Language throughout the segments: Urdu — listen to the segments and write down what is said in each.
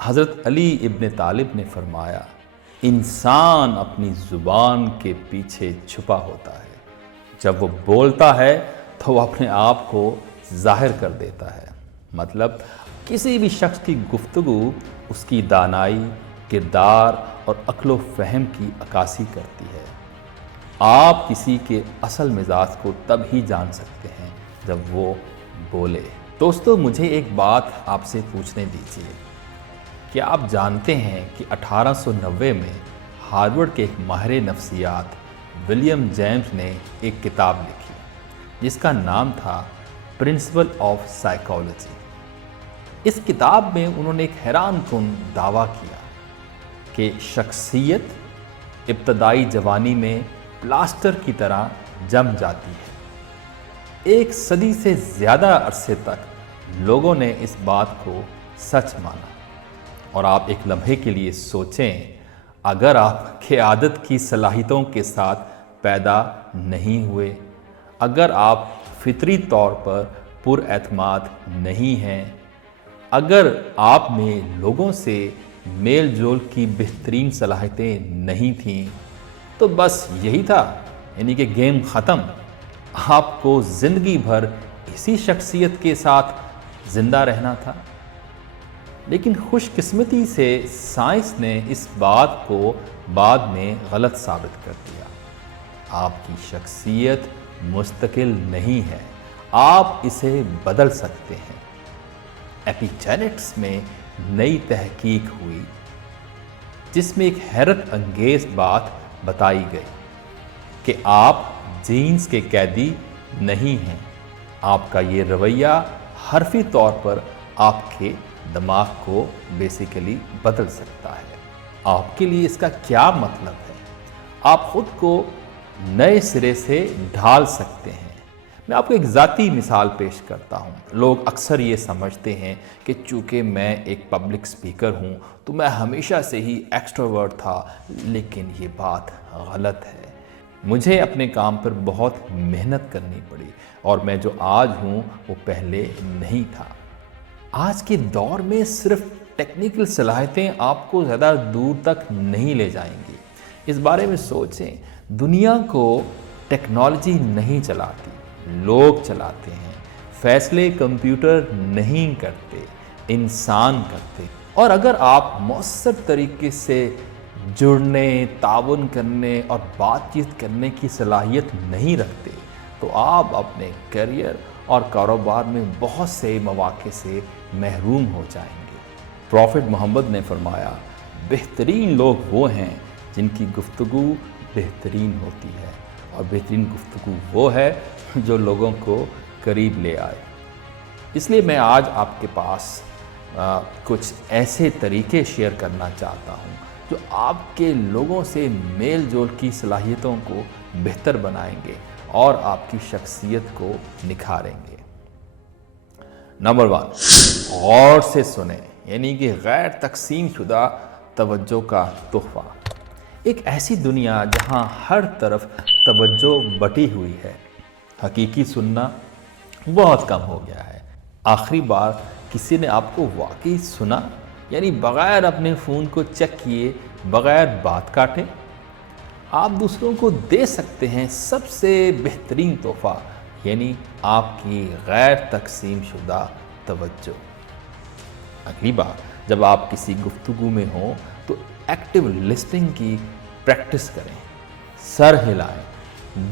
حضرت علی ابن طالب نے فرمایا، انسان اپنی زبان کے پیچھے چھپا ہوتا ہے، جب وہ بولتا ہے تو وہ اپنے آپ کو ظاہر کر دیتا ہے۔ مطلب کسی بھی شخص کی گفتگو اس کی دانائی، کردار اور عقل و فہم کی عکاسی کرتی ہے۔ آپ کسی کے اصل مزاج کو تب ہی جان سکتے ہیں جب وہ بولے۔ دوستو، مجھے ایک بات آپ سے پوچھنے دیجیے، کیا آپ جانتے ہیں کہ 1890 میں ہارورڈ کے ایک ماہر نفسیات ولیم جیمز نے ایک کتاب لکھی جس کا نام تھا پرنسپل آف سائیکالوجی۔ اس کتاب میں انہوں نے ایک حیران کن دعویٰ کیا کہ شخصیت ابتدائی جوانی میں پلاسٹر کی طرح جم جاتی ہے۔ ایک صدی سے زیادہ عرصے تک لوگوں نے اس بات کو سچ مانا، اور آپ ایک لمحے کے لیے سوچیں، اگر آپ قیادت کی صلاحیتوں کے ساتھ پیدا نہیں ہوئے، اگر آپ فطری طور پر پر اعتماد نہیں ہیں، اگر آپ میں لوگوں سے میل جول کی بہترین صلاحیتیں نہیں تھیں، تو بس یہی تھا، یعنی کہ گیم ختم۔ آپ کو زندگی بھر اسی شخصیت کے ساتھ زندہ رہنا تھا۔ لیکن خوش قسمتی سے سائنس نے اس بات کو بعد میں غلط ثابت کر دیا۔ آپ کی شخصیت مستقل نہیں ہے، آپ اسے بدل سکتے ہیں۔ ایپیجینیٹکس میں نئی تحقیق ہوئی جس میں ایک حیرت انگیز بات بتائی گئی کہ آپ جینز کے قیدی نہیں ہیں۔ آپ کا یہ رویہ حرفی طور پر آپ کے دماغ کو بیسیکلی بدل سکتا ہے۔ آپ کے لیے اس کا کیا مطلب ہے؟ آپ خود کو نئے سرے سے ڈھال سکتے ہیں۔ میں آپ کو ایک ذاتی مثال پیش کرتا ہوں۔ لوگ اکثر یہ سمجھتے ہیں کہ چونکہ میں ایک پبلک سپیکر ہوں تو میں ہمیشہ سے ہی ایکسٹروورٹ تھا، لیکن یہ بات غلط ہے۔ مجھے اپنے کام پر بہت محنت کرنی پڑی، اور میں جو آج ہوں وہ پہلے نہیں تھا۔ آج کے دور میں صرف ٹیکنیکل صلاحیتیں آپ کو زیادہ دور تک نہیں لے جائیں گی۔ اس بارے میں سوچیں، دنیا کو ٹیکنالوجی نہیں چلاتی، لوگ چلاتے ہیں۔ فیصلے کمپیوٹر نہیں کرتے، انسان کرتے۔ اور اگر آپ مؤثر طریقے سے جڑنے، تعاون کرنے اور بات چیت کرنے کی صلاحیت نہیں رکھتے تو آپ اپنے کیریئر اور کاروبار میں بہت سے مواقع سے محروم ہو جائیں گے۔ پروفٹ محمد نے فرمایا، بہترین لوگ وہ ہیں جن کی گفتگو بہترین ہوتی ہے، اور بہترین گفتگو وہ ہے جو لوگوں کو قریب لے آئے۔ اس لیے میں آج آپ کے پاس کچھ ایسے طریقے شیئر کرنا چاہتا ہوں جو آپ کے لوگوں سے میل جول کی صلاحیتوں کو بہتر بنائیں گے اور آپ کی شخصیت کو نکھاریں گے۔ نمبر 1، غور سے سنیں، یعنی کہ غیر تقسیم شدہ توجہ کا تحفہ۔ ایک ایسی دنیا جہاں ہر طرف توجہ بٹی ہوئی ہے، حقیقی سننا بہت کم ہو گیا ہے۔ آخری بار کسی نے آپ کو واقعی سنا، یعنی بغیر اپنے فون کو چیک کیے، بغیر بات کاٹے؟ آپ دوسروں کو دے سکتے ہیں سب سے بہترین تحفہ، یعنی آپ کی غیر تقسیم شدہ توجہ۔ اگلی بار جب آپ کسی گفتگو میں ہوں تو ایکٹیو لسننگ کی پریکٹس کریں، سر ہلائیں،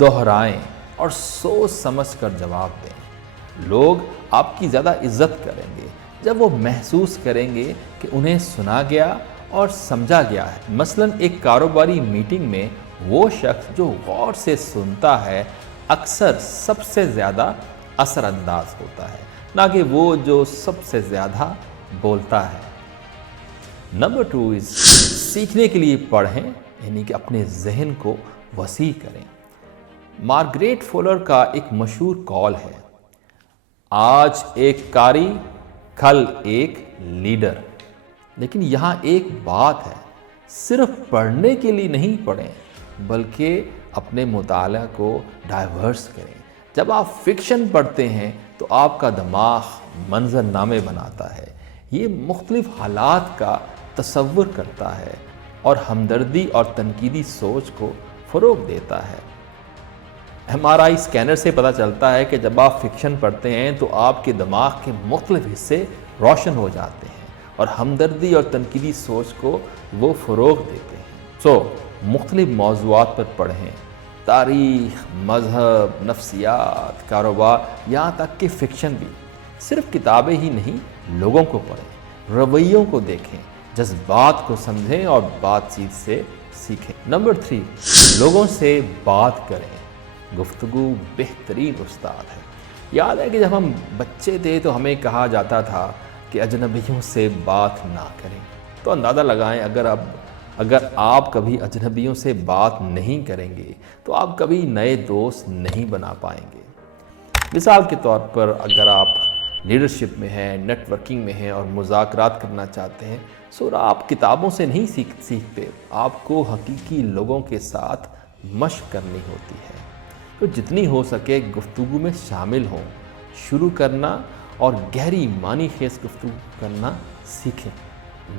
دہرائیں اور سوچ سمجھ کر جواب دیں۔ لوگ آپ کی زیادہ عزت کریں گے جب وہ محسوس کریں گے کہ انہیں سنا گیا اور سمجھا گیا ہے۔ مثلاً ایک کاروباری میٹنگ میں وہ شخص جو غور سے سنتا ہے اکثر سب سے زیادہ اثر انداز ہوتا ہے، نہ کہ وہ جو سب سے زیادہ بولتا ہے۔ نمبر 2، سیکھنے کے لیے پڑھیں، یعنی کہ اپنے ذہن کو وسیع کریں۔ مارگریٹ فولر کا ایک مشہور قول ہے، آج ایک قاری، کل ایک لیڈر۔ لیکن یہاں ایک بات ہے، صرف پڑھنے کے لیے نہیں پڑھیں بلکہ اپنے مطالعہ کو ڈائیورس کریں۔ جب آپ فکشن پڑھتے ہیں تو آپ کا دماغ منظر نامے بناتا ہے، یہ مختلف حالات کا تصور کرتا ہے اور ہمدردی اور تنقیدی سوچ کو فروغ دیتا ہے۔ MRI اسکینر سے پتہ چلتا ہے کہ جب آپ فکشن پڑھتے ہیں تو آپ کے دماغ کے مختلف حصے روشن ہو جاتے ہیں اور ہمدردی اور تنقیدی سوچ کو وہ فروغ دیتے ہیں۔ مختلف موضوعات پر پڑھیں، تاریخ، مذہب، نفسیات، کاروبار، یہاں تک کہ فکشن بھی۔ صرف کتابیں ہی نہیں، لوگوں کو پڑھیں، رویوں کو دیکھیں، جذبات کو سمجھیں اور بات چیت سے سیکھیں۔ نمبر 3، لوگوں سے بات کریں۔ گفتگو بہترین استاد ہے۔ یاد ہے کہ جب ہم بچے تھے تو ہمیں کہا جاتا تھا کہ اجنبیوں سے بات نہ کریں۔ تو اندازہ لگائیں اگر آپ کبھی اجنبیوں سے بات نہیں کریں گے تو آپ کبھی نئے دوست نہیں بنا پائیں گے۔ مثال کے طور پر اگر آپ لیڈرشپ میں ہیں، نیٹ ورکنگ میں ہیں اور مذاکرات کرنا چاہتے ہیں، آپ کتابوں سے نہیں سیکھتے، آپ کو حقیقی لوگوں کے ساتھ مشق کرنی ہوتی ہے۔ تو جتنی ہو سکے گفتگو میں شامل ہوں، شروع کرنا اور گہری معنی خیز گفتگو کرنا سیکھیں۔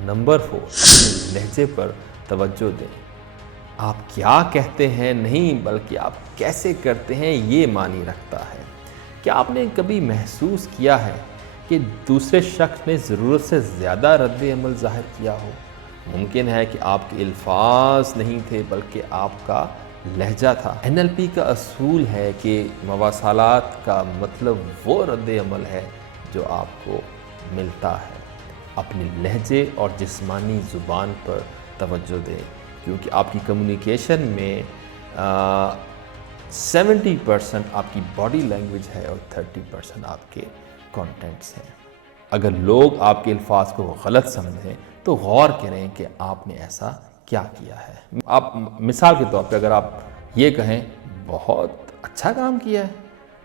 نمبر 4، اپنے لہجے پر توجہ دیں۔ آپ کیا کہتے ہیں نہیں بلکہ آپ کیسے کرتے ہیں یہ معنی رکھتا ہے۔ کیا آپ نے کبھی محسوس کیا ہے کہ دوسرے شخص نے ضرورت سے زیادہ رد عمل ظاہر کیا ہو؟ ممکن ہے کہ آپ کے الفاظ نہیں تھے بلکہ آپ کا لہجہ تھا۔ NLP کا اصول ہے کہ مواصلات کا مطلب وہ رد عمل ہے جو آپ کو ملتا ہے۔ اپنے لہجے اور جسمانی زبان پر توجہ دیں، کیونکہ آپ کی کمیونیکیشن میں 70% آپ کی باڈی لینگویج ہے اور 30% آپ کے کانٹینٹس ہیں۔ اگر لوگ آپ کے الفاظ کو غلط سمجھیں تو غور کریں کہ آپ نے ایسا کیا کیا ہے۔ آپ مثال کے طور پہ اگر آپ یہ کہیں بہت اچھا کام کیا ہے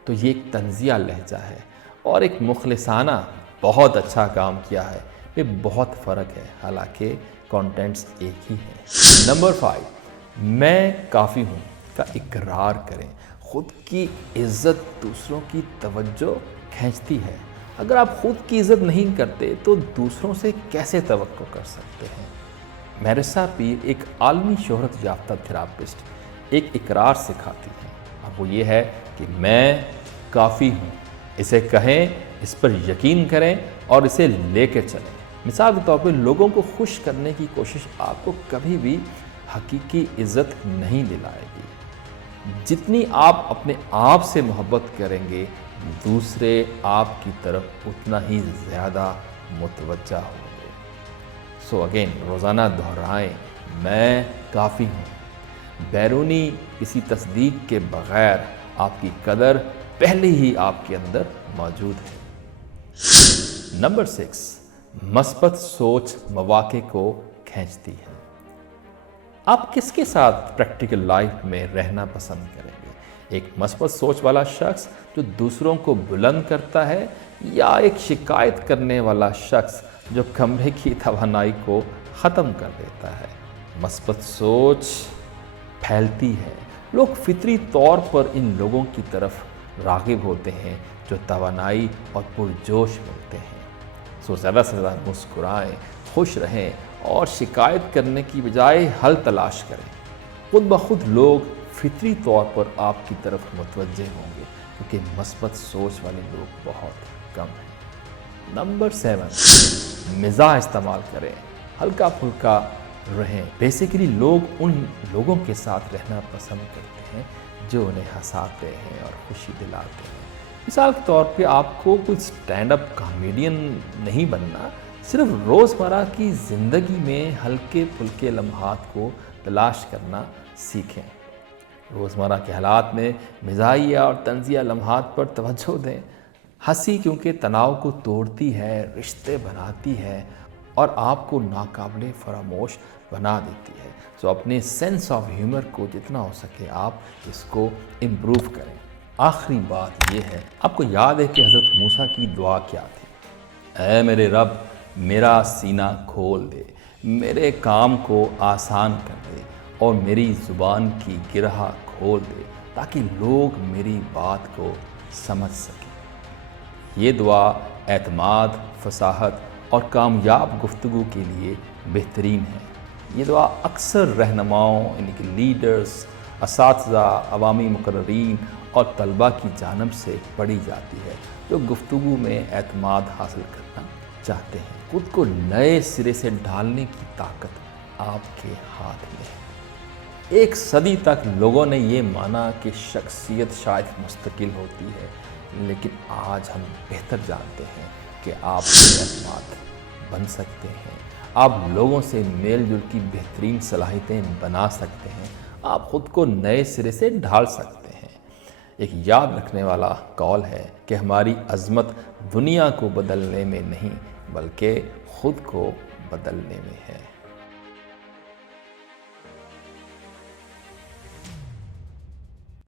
تو یہ ایک طنزیہ لہجہ ہے، اور ایک مخلصانہ بہت اچھا کام کیا ہے میں بہت فرق ہے، حالانکہ کانٹینٹس ایک ہی ہیں۔ نمبر 5، میں کافی ہوں کا اقرار کریں۔ خود کی عزت دوسروں کی توجہ کھینچتی ہے۔ اگر آپ خود کی عزت نہیں کرتے تو دوسروں سے کیسے توقع کر سکتے ہیں؟ میرسا پیر ایک عالمی شہرت یافتہ تھراپسٹ ایک اقرار سکھاتی ہیں، اور وہ یہ ہے کہ میں کافی ہوں۔ اسے کہیں، اس پر یقین کریں اور اسے لے کے چلیں۔ مثال کے طور پہ لوگوں کو خوش کرنے کی کوشش آپ کو کبھی بھی حقیقی عزت نہیں دلائے گی۔ جتنی آپ اپنے آپ سے محبت کریں گے، دوسرے آپ کی طرف اتنا ہی زیادہ متوجہ ہوں گے۔ اگین روزانہ دہرائیں، میں کافی ہوں۔ بیرونی کسی تصدیق کے بغیر آپ کی قدر پہلے ہی آپ کے اندر موجود ہے۔ نمبر 6، مثبت سوچ مواقع کو کھینچتی ہے۔ آپ کس کے ساتھ پریکٹیکل لائف میں رہنا پسند کریں گے؟ ایک مثبت سوچ والا شخص جو دوسروں کو بلند کرتا ہے، یا ایک شکایت کرنے والا شخص جو کمرے کی توانائی کو ختم کر دیتا ہے؟ مثبت سوچ پھیلتی ہے۔ لوگ فطری طور پر ان لوگوں کی طرف راغب ہوتے ہیں جو توانائی اور پرجوش ملتے ہیں۔ زیادہ سے زیادہ مسکرائیں، خوش رہیں اور شکایت کرنے کی بجائے حل تلاش کریں۔ خود بخود لوگ فطری طور پر آپ کی طرف متوجہ ہوں گے، کیونکہ مثبت سوچ والے لوگ بہت کم ہیں۔ نمبر 7، مزاح استعمال کریں، ہلکا پھلکا رہیں۔ بیسیکلی لوگ ان لوگوں کے ساتھ رہنا پسند کرتے ہیں جو انہیں ہنساتے ہیں اور خوشی دلاتے ہیں۔ مثال کے طور پہ آپ کو کوئی سٹینڈ اپ کامیڈین نہیں بننا، صرف روزمرہ کی زندگی میں ہلکے پھلکے لمحات کو تلاش کرنا سیکھیں۔ روزمرہ کے حالات میں مزاحیہ اور طنزیہ لمحات پر توجہ دیں۔ ہنسی کیونکہ تناؤ کو توڑتی ہے، رشتے بناتی ہے اور آپ کو ناقابل فراموش بنا دیتی ہے۔ اپنے سینس آف ہیومر کو جتنا ہو سکے آپ اس کو امپروو کریں۔ آخری بات یہ ہے، آپ کو یاد ہے کہ حضرت موسیٰ کی دعا کیا تھی؟ اے میرے رب، میرا سینہ کھول دے، میرے کام کو آسان کر دے اور میری زبان کی گرہ کھول دے تاکہ لوگ میری بات کو سمجھ سکیں۔ یہ دعا اعتماد، فصاحت اور کامیاب گفتگو کے لیے بہترین ہے۔ یہ دعا اکثر رہنماؤں یعنی کہ لیڈرز، اساتذہ، عوامی مقررین اور طلباء کی جانب سے پڑھی جاتی ہے جو گفتگو میں اعتماد حاصل کرنا چاہتے ہیں۔ خود کو نئے سرے سے ڈھالنے کی طاقت آپ کے ہاتھ میں ہے۔ ایک صدی تک لوگوں نے یہ مانا کہ شخصیت شاید مستقل ہوتی ہے، لیکن آج ہم بہتر جانتے ہیں کہ آپ اعتماد بن سکتے ہیں، آپ لوگوں سے میل جل کی بہترین صلاحیتیں بنا سکتے ہیں، آپ خود کو نئے سرے سے ڈھال سکتے ہیں۔ ایک یاد رکھنے والا قول ہے کہ ہماری عظمت دنیا کو بدلنے میں نہیں بلکہ خود کو بدلنے میں ہے۔